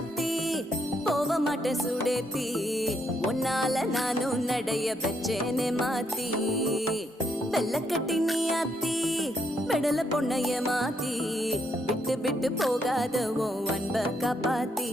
ஆத்தி போக மாட்டேன் சுடேத்தி உன்னால நானும் நடைய வச்சேனே மாத்தி வெள்ளக்கட்டி நீ ஆத்தி பெடல பொண்ணைய மாத்தி விட்டு விட்டு போகாத உன் அன்ப காப்பாத்தி